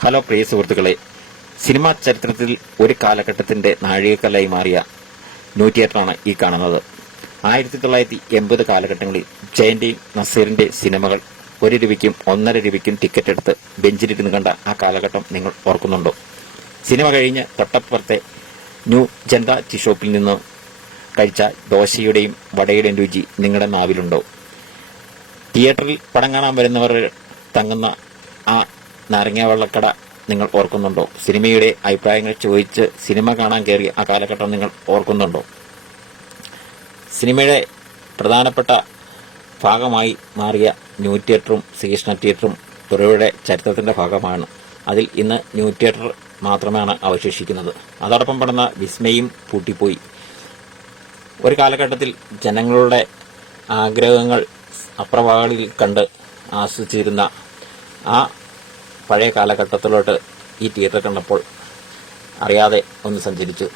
Hello പ്രിയ സുഹൃത്തുക്കളെ, cinema ചരിത്രത്തിൽ ഒരു കാലഘട്ടത്തിന്റെ നാഴികക്കല്ലായി മാറിയ ന്യൂ തിയേറ്ററാണ് ഈ കാണുന്നത്. 1980 കാലഘട്ടങ്ങളിൽ ജയന്റെയും നസീറിന്റെ സിനിമകൾ 1 രൂപയ്ക്കും 1.5 രൂപയ്ക്കും ടിക്കറ്റ് എടുത്ത് ബെഞ്ചിലിരുന്ന് കണ്ട ആ കാലഘട്ടം നിങ്ങൾ ഓർക്കുന്നുണ്ടോ? സിനിമ കഴിഞ്ഞ് തൊട്ടപ്പുറത്തെ ന്യൂ ജനത ടീ ഷോപ്പിൽ നിന്ന് കഴിച്ച ദോശയുടെയും വടയുടെയും രുചി നിങ്ങളുടെ നാവിലുണ്ടോ? തിയേറ്ററിൽ പടം കാണാൻ വരുന്നവർ തങ്ങുന്ന ആ നാരങ്ങ വെള്ളക്കട നിങ്ങൾ ഓർക്കുന്നുണ്ടോ? സിനിമയുടെ അഭിപ്രായങ്ങൾ ചോദിച്ച് സിനിമ കാണാൻ കയറിയ ആ കാലഘട്ടം നിങ്ങൾ ഓർക്കുന്നുണ്ടോ? സിനിമയുടെ പ്രധാനപ്പെട്ട ഭാഗമായി മാറിയ ന്യൂ തിയേറ്ററും ശ്രീകൃഷ്ണ തിയേറ്ററും തുറയുടെ ചരിത്രത്തിന്റെ ഭാഗമാണ്. അതിൽ ഇന്ന് ന്യൂ തിയേറ്റർ മാത്രമാണ് അവശേഷിക്കുന്നത്. അതോടൊപ്പം പെടുന്ന വിസ്മയും പൂട്ടിപ്പോയി. ഒരു കാലഘട്ടത്തിൽ ജനങ്ങളുടെ ആഗ്രഹങ്ങൾ അപ്രവാളിൽ കണ്ട് ആസ്വദിച്ചിരുന്ന ആ പഴയ കാലഘട്ടത്തിലോട്ട് ഈ തിയേറ്റർ കണ്ടപ്പോൾ അറിയാതെ ഒന്ന് സഞ്ചരിച്ചു.